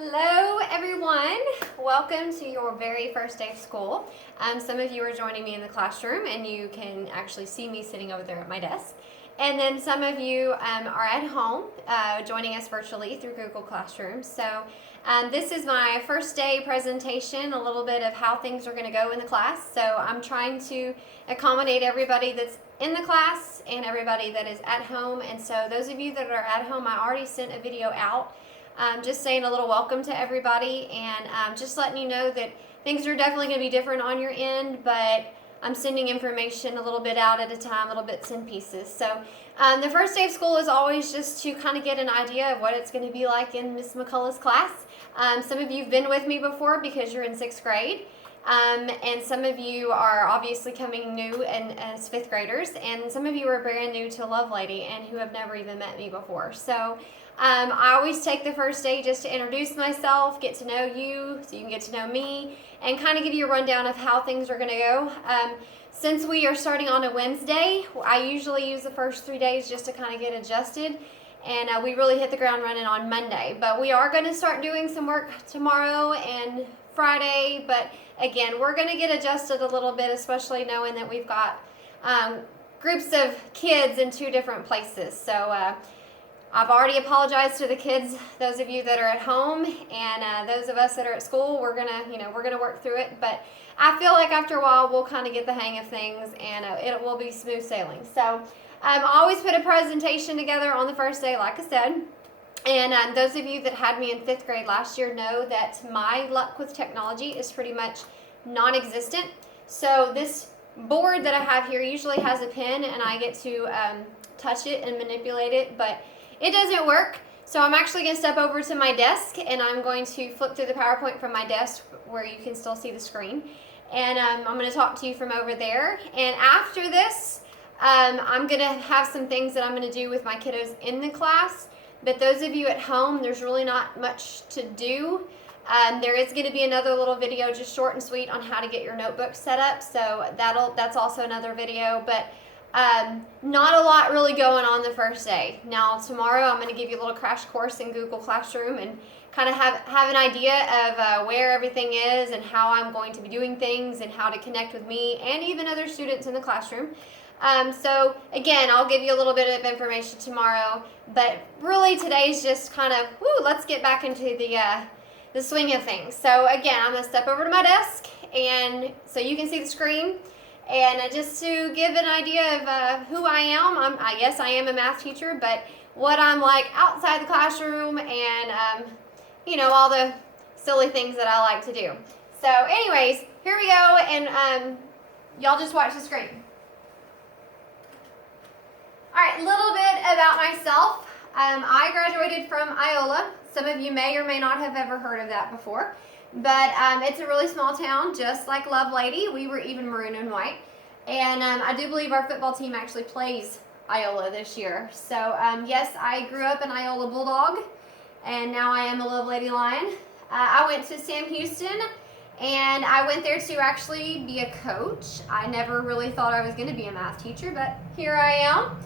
Hello everyone, welcome to your very first day of school. Some of you are joining me in the classroom and you can actually see me sitting over there at my desk. And then some of you are at home joining us virtually through Google Classroom. So this is my first day presentation, a little bit of how things are going to go in the class. So I'm trying to accommodate everybody that's in the class and everybody that is at home. And so those of you that are at home, I already sent a video out just saying a little welcome to everybody and just letting you know that things are definitely going to be different on your end, but I'm sending information a little bit out at a time, little bits and pieces. So the first day of school is always just to kind of get an idea of what it's going to be like in Miss McCullough's class. Some of you have been with me before because you're in 6th grade. And some of you are obviously coming new and as 5th graders, and some of you are brand new to Lovelady and who have never even met me before. So I always take the first day just to introduce myself, get to know you so you can get to know me, and kind of give you a rundown of how things are going to go. Since we are starting on a Wednesday, I usually use the first 3 days just to kind of get adjusted, and we really hit the ground running on Monday. But we are going to start doing some work tomorrow and Friday, but again, we're going to get adjusted a little bit, especially knowing that we've got groups of kids in 2 different places. So I've already apologized to the kids, those of you that are at home, and those of us that are at school. We're gonna work through it, but I feel like after a while we'll kind of get the hang of things, and it will be smooth sailing. So I always put a presentation together on the first day, like I said. And those of you that had me in 5th grade last year know that my luck with technology is pretty much non-existent. So this board that I have here usually has a pen, and I get to touch it and manipulate it, but it doesn't work. So I'm actually going to step over to my desk, and I'm going to flip through the PowerPoint from my desk where you can still see the screen. And I'm going to talk to you from over there. And after this, I'm going to have some things that I'm going to do with my kiddos in the class. But those of you at home, there's really not much to do. There is going to be another little video, just short and sweet, on how to get your notebook set up. So that's also another video. But not a lot really going on the first day. Now tomorrow I'm going to give you a little crash course in Google Classroom and kind of have an idea of where everything is and how I'm going to be doing things and how to connect with me and even other students in the classroom. So again, I'll give you a little bit of information tomorrow, but really today's just kind of, let's get back into the swing of things. So again, I'm going to step over to my desk and so you can see the screen. And just to give an idea of who I am, yes, I am a math teacher, but what I'm like outside the classroom and, all the silly things that I like to do. So anyways, here we go, and y'all just watch the screen. All right, a little bit about myself. I graduated from Iola. Some of you may or may not have ever heard of that before. But it's a really small town, just like Lovelady. We were even maroon and white. And I do believe our football team actually plays Iola this year. So yes, I grew up an Iola Bulldog, and now I am a Lovelady Lion. I went to Sam Houston, and I went there to actually be a coach. I never really thought I was going to be a math teacher, but here I am.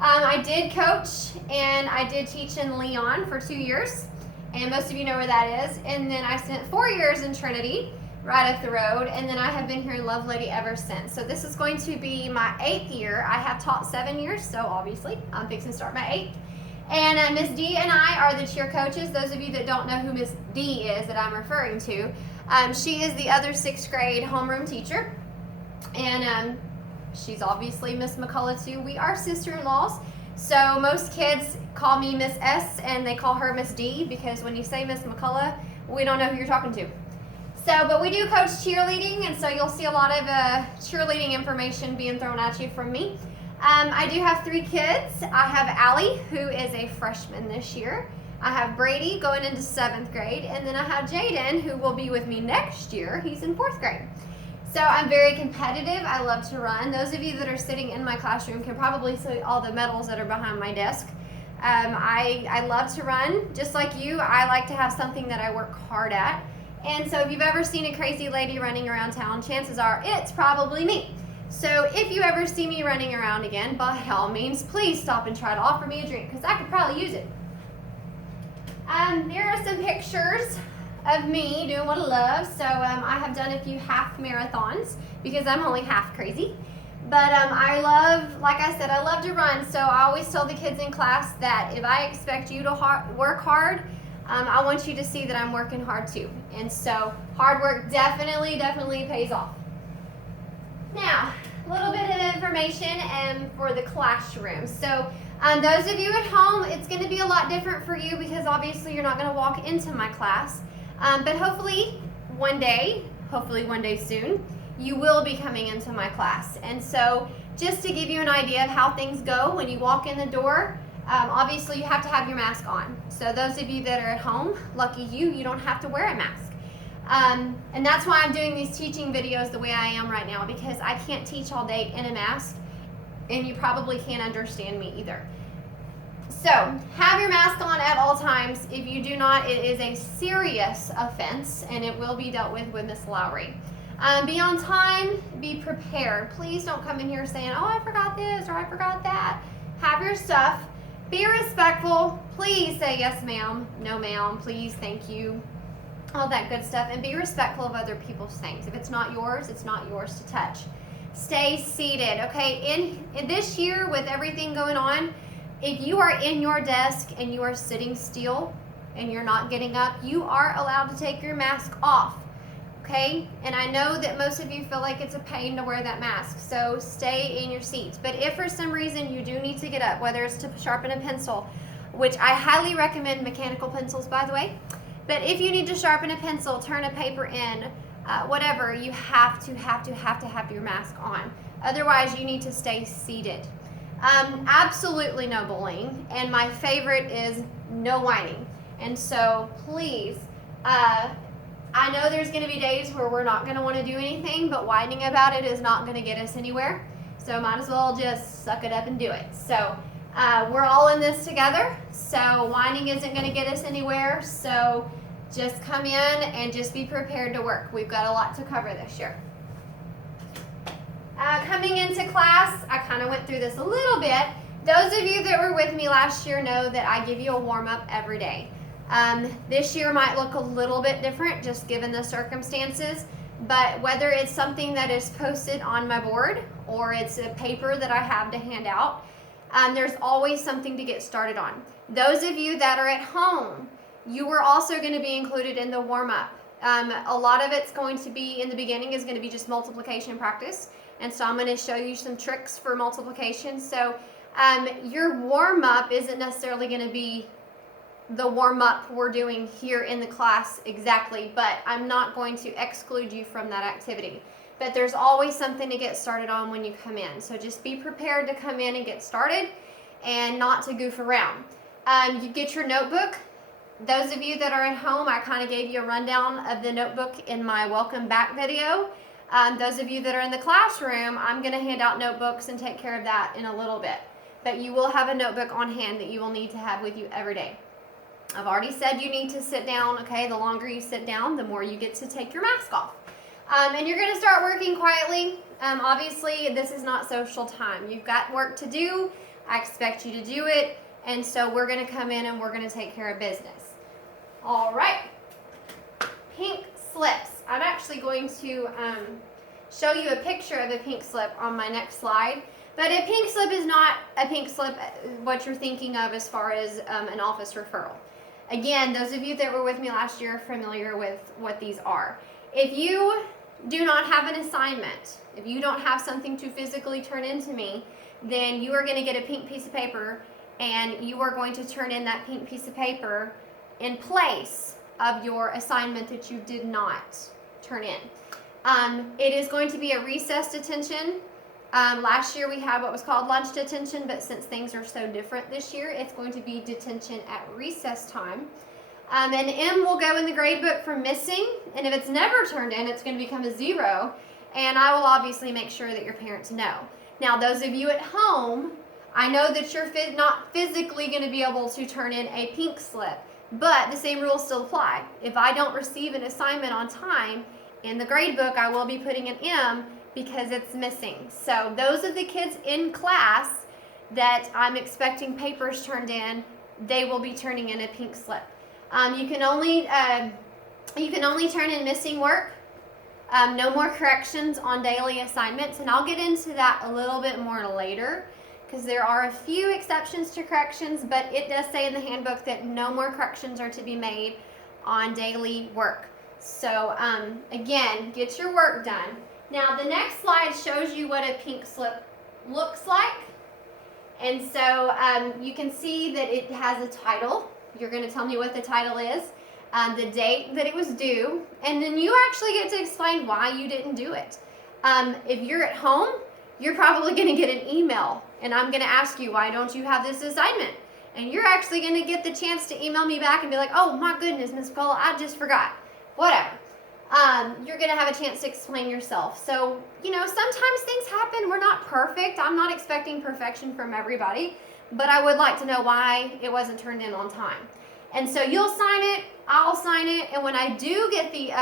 I did coach, and I did teach in Leon for 2 years. And most of you know where that is. And then I spent 4 years in Trinity, right up the road. And then I have been here in Lovelady ever since. So this is going to be my 8th year. I have taught 7 years, so obviously I'm fixing to start my 8th. And Miss D and I are the cheer coaches. Those of you that don't know who Miss D is that I'm referring to, she is the other 6th grade homeroom teacher. And she's obviously Miss McCullough too. We are sister-in-laws. So most kids call me Miss S and they call her Miss D because when you say Miss McCullough, we don't know who you're talking to. So, but we do coach cheerleading, and so you'll see a lot of cheerleading information being thrown at you from me. I do have 3 kids. I have Allie, who is a freshman this year. I have Brady going into 7th grade, and then I have Jaden, who will be with me next year. He's in 4th grade. So I'm very competitive. I love to run. Those of you that are sitting in my classroom can probably see all the medals that are behind my desk. I love to run. Just like you, I like to have something that I work hard at. And so if you've ever seen a crazy lady running around town, chances are it's probably me. So if you ever see me running around again, by all means, please stop and try to offer me a drink because I could probably use it. There are some pictures of me doing what I love. So I have done a few half marathons because I'm only half crazy. But I love, like I said, I love to run. So I always tell the kids in class that if I expect you to work hard, I want you to see that I'm working hard too. And so hard work definitely pays off. Now, a little bit of information for the classroom. So those of you at home, it's going to be a lot different for you because obviously you're not going to walk into my class. But hopefully one day soon, you will be coming into my class. And so just to give you an idea of how things go when you walk in the door, obviously you have to have your mask on. So those of you that are at home, lucky you don't have to wear a mask. And that's why I'm doing these teaching videos the way I am right now, because I can't teach all day in a mask, and you probably can't understand me either. So have your mask on at all times. If you do not, it is a serious offense, and it will be dealt with Miss Lowry. Be on time, be prepared. Please don't come in here saying, oh, I forgot this or I forgot that. Have your stuff. Be respectful. Please say yes, ma'am, no, ma'am, please, thank you, all that good stuff. And be respectful of other people's things. If it's not yours, it's not yours to touch. Stay seated, okay? In this year, with everything going on, if you are in your desk and you are sitting still and you're not getting up, you are allowed to take your mask off. Okay, and I know that most of you feel like it's a pain to wear that mask, so stay in your seats. But if for some reason you do need to get up, whether it's to sharpen a pencil, which I highly recommend mechanical pencils, by the way, but if you need to sharpen a pencil, turn a paper in, whatever, you have to have your mask on. Otherwise, you need to stay seated. Absolutely no bullying, and my favorite is no whining. And so please, I know there's going to be days where we're not going to want to do anything, but whining about it is not going to get us anywhere. So might as well just suck it up and do it. So we're all in this together. So whining isn't going to get us anywhere. So just come in and just be prepared to work. We've got a lot to cover this year. Coming into class, I kind of went through this a little bit. Those of you that were with me last year know that I give you a warm-up every day. This year might look a little bit different just given the circumstances, but whether it's something that is posted on my board or it's a paper that I have to hand out, there's always something to get started on. Those of you that are at home, you are also going to be included in the warm-up. A lot of it's going to be, in the beginning, is going to be just multiplication practice, and so I'm going to show you some tricks for multiplication. So your warm-up isn't necessarily going to be the warm-up we're doing here in the class exactly, but I'm not going to exclude you from that activity. But there's always something to get started on when you come in. So just be prepared to come in and get started and not to goof around. You get your notebook. Those of you that are at home, I kind of gave you a rundown of the notebook in my welcome back video. Those of you that are in the classroom, I'm going to hand out notebooks and take care of that in a little bit. But you will have a notebook on hand that you will need to have with you every day. I've already said you need to sit down, okay? The longer you sit down, the more you get to take your mask off. And you're going to start working quietly. Obviously, this is not social time. You've got work to do. I expect you to do it. And so we're going to come in and we're going to take care of business. All right. Pink slips. I'm actually going to show you a picture of a pink slip on my next slide. But a pink slip is not a pink slip what you're thinking of as far as an office referral. Again, those of you that were with me last year are familiar with what these are. If you do not have an assignment, if you don't have something to physically turn in to me, then you are going to get a pink piece of paper and you are going to turn in that pink piece of paper in place of your assignment that you did not turn in. It is going to be a recess detention. Last year we had what was called lunch detention, but since things are so different this year, it's going to be detention at recess time. And M will go in the grade book for missing, and if it's never turned in, it's going to become a 0, and I will obviously make sure that your parents know. Now, those of you at home, I know that you're not physically going to be able to turn in a pink slip, but the same rules still apply. If I don't receive an assignment on time, in the grade book, I will be putting an M because it's missing. So those of the kids in class that I'm expecting papers turned in, they will be turning in a pink slip. You can only turn in missing work. No more corrections on daily assignments, and I'll get into that a little bit more later because there are a few exceptions to corrections, but it does say in the handbook that no more corrections are to be made on daily work. So again, get your work done. Now the next slide shows you what a pink slip looks like. And so you can see that it has a title. You're going to tell me what the title is, the date that it was due, and then you actually get to explain why you didn't do it. If you're at home, you're probably going to get an email, and I'm going to ask you, why don't you have this assignment? And you're actually going to get the chance to email me back and be like, oh my goodness, Miss Paula, I just forgot. Whatever. You're going to have a chance to explain yourself. So, sometimes things happen. We're not perfect. I'm not expecting perfection from everybody, but I would like to know why it wasn't turned in on time. And so you'll sign it, I'll sign it, and when I do get the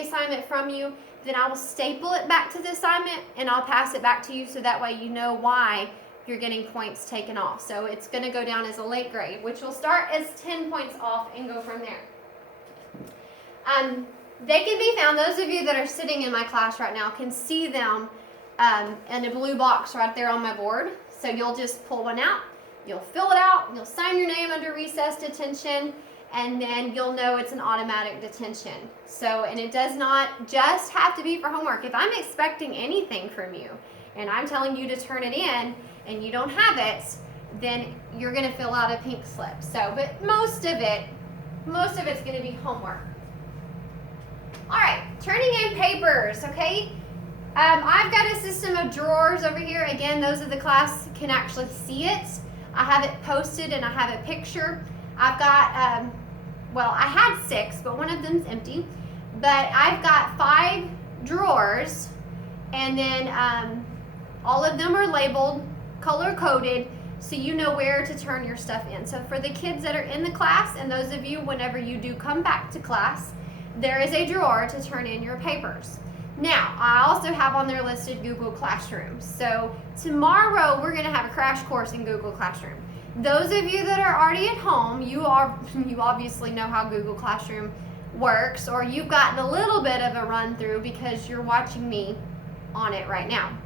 assignment from you, then I will staple it back to the assignment and I'll pass it back to you so that way you know why you're getting points taken off. So it's going to go down as a late grade, which will start as 10 points off and go from there. They can be found, those of you that are sitting in my class right now can see them in a blue box right there on my board. So you'll just pull one out, you'll fill it out, you'll sign your name under recess detention, and then you'll know it's an automatic detention. So, and it does not just have to be for homework. If I'm expecting anything from you and I'm telling you to turn it in and you don't have it, then you're going to fill out a pink slip. So, but most of it's going to be homework. All right, turning in papers, okay? I've got a system of drawers over here. Again, those of the class can actually see it. I have it posted and I have a picture. I've got, I had 6, but one of them's empty. But I've got 5 drawers, and then all of them are labeled, color-coded, so you know where to turn your stuff in. So for the kids that are in the class, and those of you, whenever you do come back to class, there is a drawer to turn in your papers. Now, I also have on there listed Google Classroom. So tomorrow we're going to have a crash course in Google Classroom. Those of you that are already at home, you obviously know how Google Classroom works, or you've gotten a little bit of a run through because you're watching me on it right now.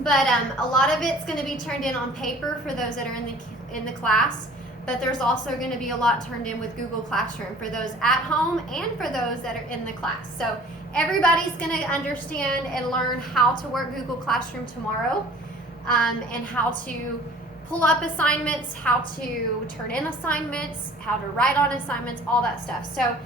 But a lot of it's going to be turned in on paper for those that are in the class. But there's also going to be a lot turned in with Google Classroom for those at home and for those that are in the class. So everybody's going to understand and learn how to work Google Classroom tomorrow, and how to pull up assignments, how to turn in assignments, how to write on assignments, all that stuff. So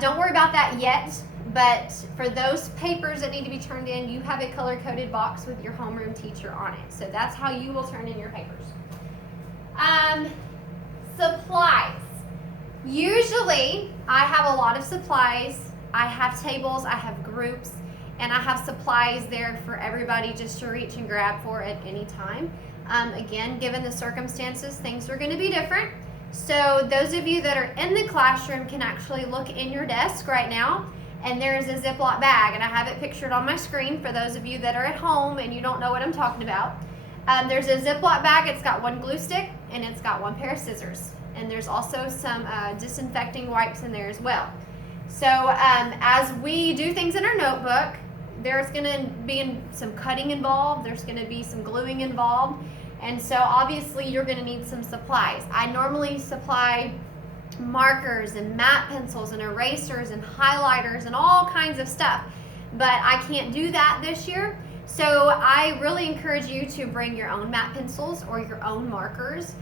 don't worry about that yet, but for those papers that need to be turned in, you have a color-coded box with your homeroom teacher on it. So that's how you will turn in your papers. Supplies. Usually, I have a lot of supplies. I have tables, I have groups, and I have supplies there for everybody just to reach and grab for at any time. Again, given the circumstances, things are going to be different. So those of you that are in the classroom can actually look in your desk right now, and there's a Ziploc bag, and I have it pictured on my screen for those of you that are at home and you don't know what I'm talking about. There's a Ziploc bag. It's got 1 glue stick and it's got 1 pair of scissors, and there's also some disinfecting wipes in there as well. So as we do things in our notebook, there's going to be some cutting involved, there's going to be some gluing involved, and so obviously you're going to need some supplies. I normally supply markers and matte pencils and erasers and highlighters and all kinds of stuff, but I can't do that this year. So I really encourage you to bring your own matte pencils or your own markers,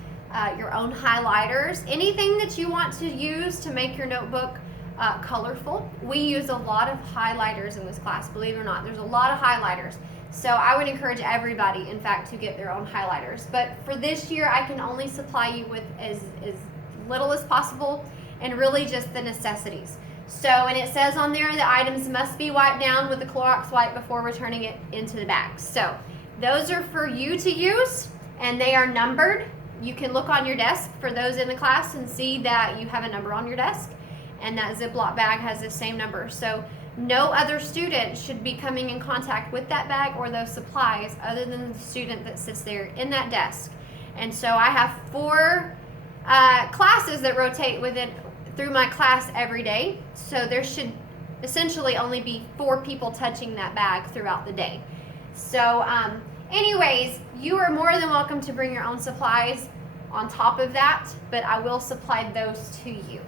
your own highlighters, anything that you want to use to make your notebook colorful. We use a lot of highlighters in this class, believe it or not. There's a lot of highlighters. So I would encourage everybody, in fact, to get their own highlighters. But for this year, I can only supply you with as little as possible and really just the necessities. So, and it says on there the items must be wiped down with a Clorox wipe before returning it into the bag. So those are for you to use, and they are numbered. You can look on your desk for those in the class and see that you have a number on your desk, and that Ziploc bag has the same number. So no other student should be coming in contact with that bag or those supplies other than the student that sits there in that desk. And so I have 4 classes that rotate through my class every day. So there should essentially only be 4 people touching that bag throughout the day. So anyways, you are more than welcome to bring your own supplies on top of that, but I will supply those to you.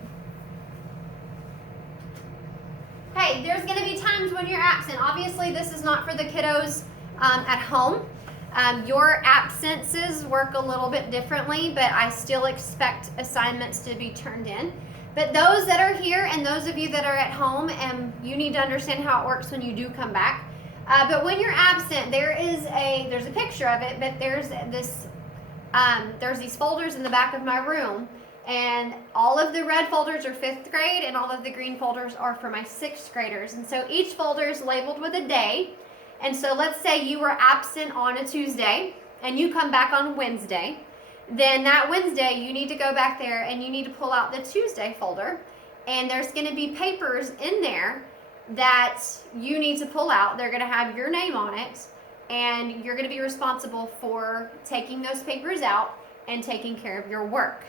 Hey, there's going to be times when you're absent. Obviously, this is not for the kiddos at home. Your absences work a little bit differently, but I still expect assignments to be turned in. But those that are here and those of you that are at home, you need to understand how it works when you do come back. But when you're absent, there's a picture of it, but there's these folders in the back of my room, and all of the red folders are 5th grade and all of the green folders are for my 6th graders. And so each folder is labeled with a day. And so let's say you were absent on a Tuesday and you come back on Wednesday. Then that Wednesday you need to go back there and you need to pull out the Tuesday folder, and there's going to be papers in there that you need to pull out. They're going to have your name on it, and you're going to be responsible for taking those papers out and taking care of your work.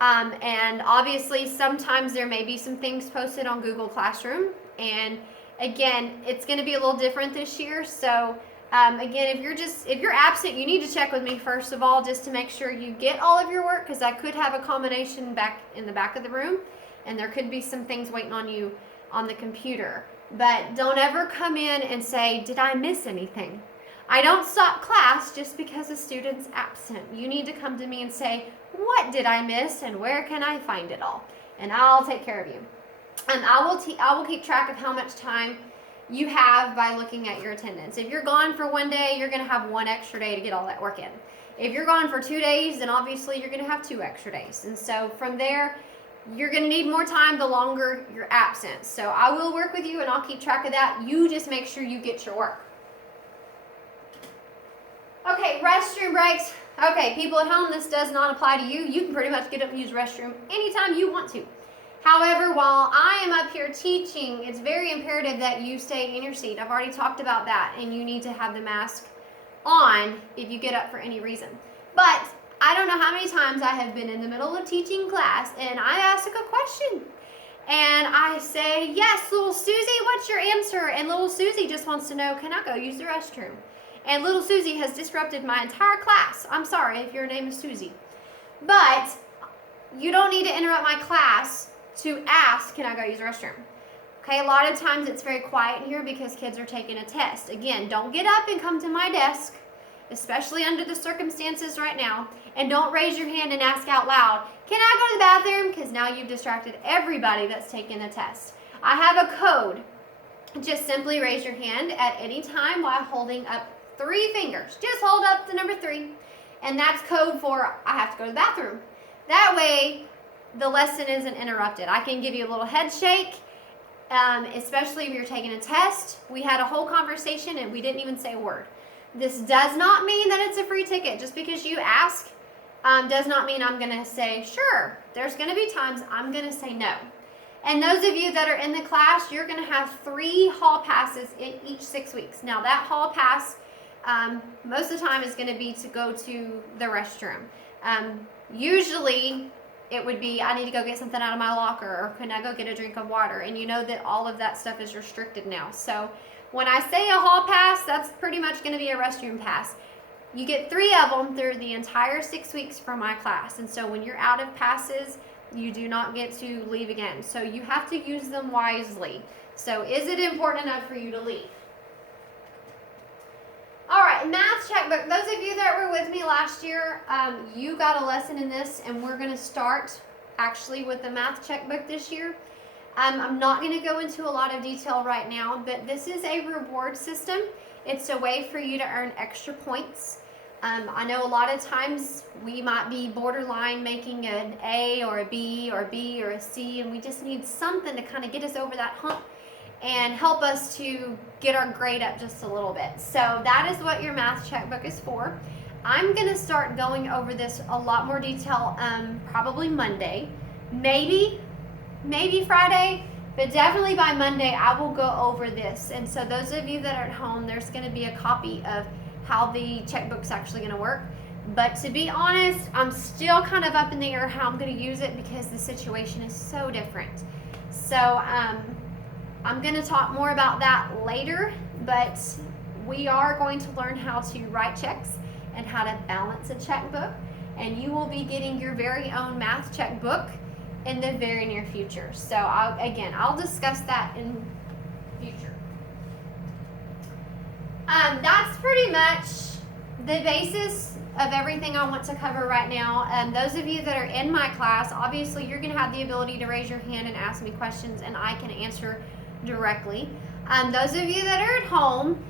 And obviously sometimes there may be some things posted on Google Classroom, and again, it's going to be a little different this year. So again, if you're absent, you need to check with me first of all, just to make sure you get all of your work, because I could have a combination back in the back of the room, and there could be some things waiting on you on the computer. But don't ever come in and say, did I miss anything? I don't stop class just because a student's absent. You need to come to me and say, what did I miss and where can I find it all? And I'll take care of you. And I will keep track of how much time you have by looking at your attendance. If you're gone for one day, you're going to have 1 extra day to get all that work in. If you're gone for 2 days, then obviously you're going to have 2 extra days. And so from there, you're going to need more time the longer you're absent. So I will work with you and I'll keep track of that. You just make sure you get your work. Okay, restroom breaks. Okay, people at home, this does not apply to you. You can pretty much get up and use the restroom anytime you want to. However, while I am up here teaching, it's very imperative that you stay in your seat. I've already talked about that, and you need to have the mask on if you get up for any reason. But I don't know how many times I have been in the middle of teaching class, and I ask a question. And I say, yes, little Susie, what's your answer? And little Susie just wants to know, can I go use the restroom? And little Susie has disrupted my entire class. I'm sorry if your name is Susie. But you don't need to interrupt my class to ask, can I go use the restroom? Okay, a lot of times it's very quiet in here because kids are taking a test. Again, don't get up and come to my desk, especially under the circumstances right now, and don't raise your hand and ask out loud, can I go to the bathroom? Because now you've distracted everybody that's taking the test. I have a code. Just simply raise your hand at any time while holding up 3 fingers. Just hold up the number 3, and that's code for I have to go to the bathroom. That way, the lesson isn't interrupted. I can give you a little head shake, especially if you're taking a test. We had a whole conversation and we didn't even say a word. This does not mean that it's a free ticket. Just because you ask does not mean I'm going to say, sure. There's going to be times I'm going to say no. And those of you that are in the class, you're going to have 3 hall passes in each 6 weeks. Now that hall pass, most of the time is going to be to go to the restroom. Usually, it would be, I need to go get something out of my locker, or can I go get a drink of water? And you know that all of that stuff is restricted now. So when I say a hall pass, that's pretty much going to be a restroom pass. You get 3 of them through the entire 6 weeks for my class. And so when you're out of passes, you do not get to leave again. So you have to use them wisely. So is it important enough for you to leave? All right, math checkbook. Those of you that were with me last year, you got a lesson in this, and we're going to start actually with the math checkbook this year. I'm not going to go into a lot of detail right now, but this is a reward system. It's a way for you to earn extra points. I know a lot of times we might be borderline making an A or a B or a B or a C, and we just need something to kind of get us over that hump and help us to get our grade up just a little bit. So that is what your math checkbook is for. I'm going to start going over this a lot more detail probably Monday, maybe Friday, but definitely by Monday I will go over this. And so those of you that are at home, there's going to be a copy of how the checkbook's actually going to work. But to be honest, I'm still kind of up in the air how I'm going to use it because the situation is so different. So I'm going to talk more about that later, but we are going to learn how to write checks and how to balance a checkbook, and you will be getting your very own math checkbook in the very near future. So I'll discuss that in future. That's pretty much the basis of everything I want to cover right now. Those of you that are in my class, obviously you're going to have the ability to raise your hand and ask me questions, and I can answer directly. Those of you that are at home,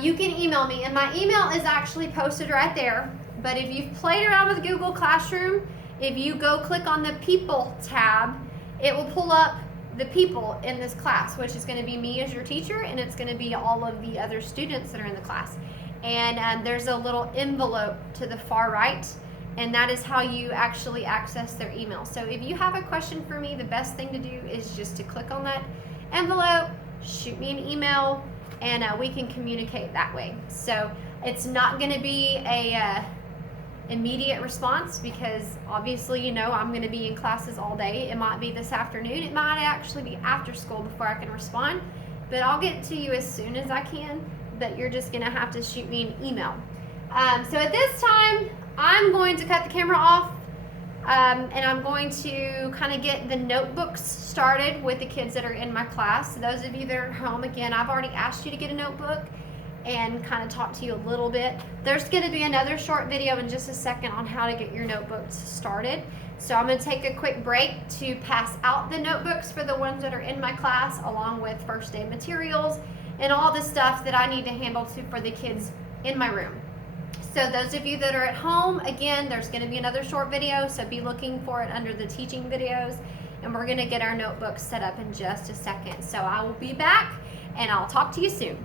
you can email me, and my email is actually posted right there. But if you've played around with Google Classroom, if you go click on the People tab, it will pull up the people in this class, which is going to be me as your teacher, and it's going to be all of the other students that are in the class. And there's a little envelope to the far right, and that is how you actually access their email. So if you have a question for me, the best thing to do is just to click on that envelope, shoot me an email, and we can communicate that way. So it's not going to be a immediate response because obviously, you know, I'm going to be in classes all day. It might be this afternoon. It might actually be after school before I can respond, but I'll get to you as soon as I can. But you're just going to have to shoot me an email. So at this time, I'm going to cut the camera off, and I'm going to kind of get the notebooks started with the kids that are in my class. So those of you that are at home, again, I've already asked you to get a notebook and kind of talk to you a little bit. There's going to be another short video in just a second on how to get your notebooks started. So I'm going to take a quick break to pass out the notebooks for the ones that are in my class, along with first aid materials and all the stuff that I need to handle for the kids in my room. So those of you that are at home, again, there's going to be another short video, so be looking for it under the teaching videos, and we're going to get our notebooks set up in just a second. So I will be back, and I'll talk to you soon.